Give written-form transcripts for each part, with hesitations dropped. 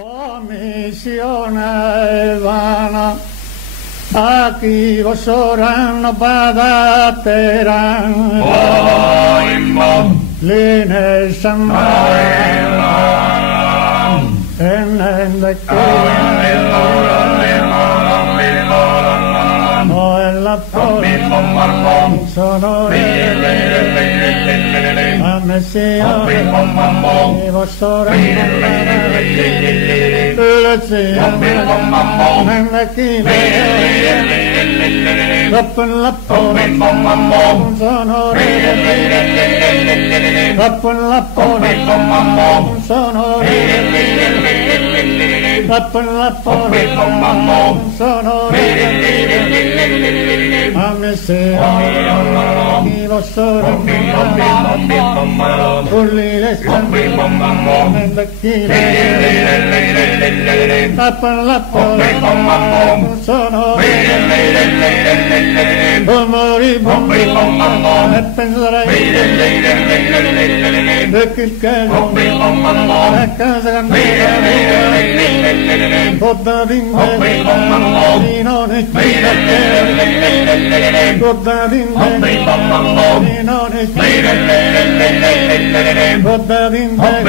Omissione vana, a chi vosoranno badateran, line samman, ennen de noella poi sono a Messione, i vostri Rappun lappone sonore, rappun lappone sonore, rappun lappone sonore, a Messione, i vostri Ulli le stampe, nelle chine, rappun lappone sonore, moribondo e penserei che il caso a casa grande botta d'indè non è chiaro botta d'indè non è chiaro botta d'indè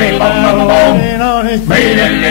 non è chiaro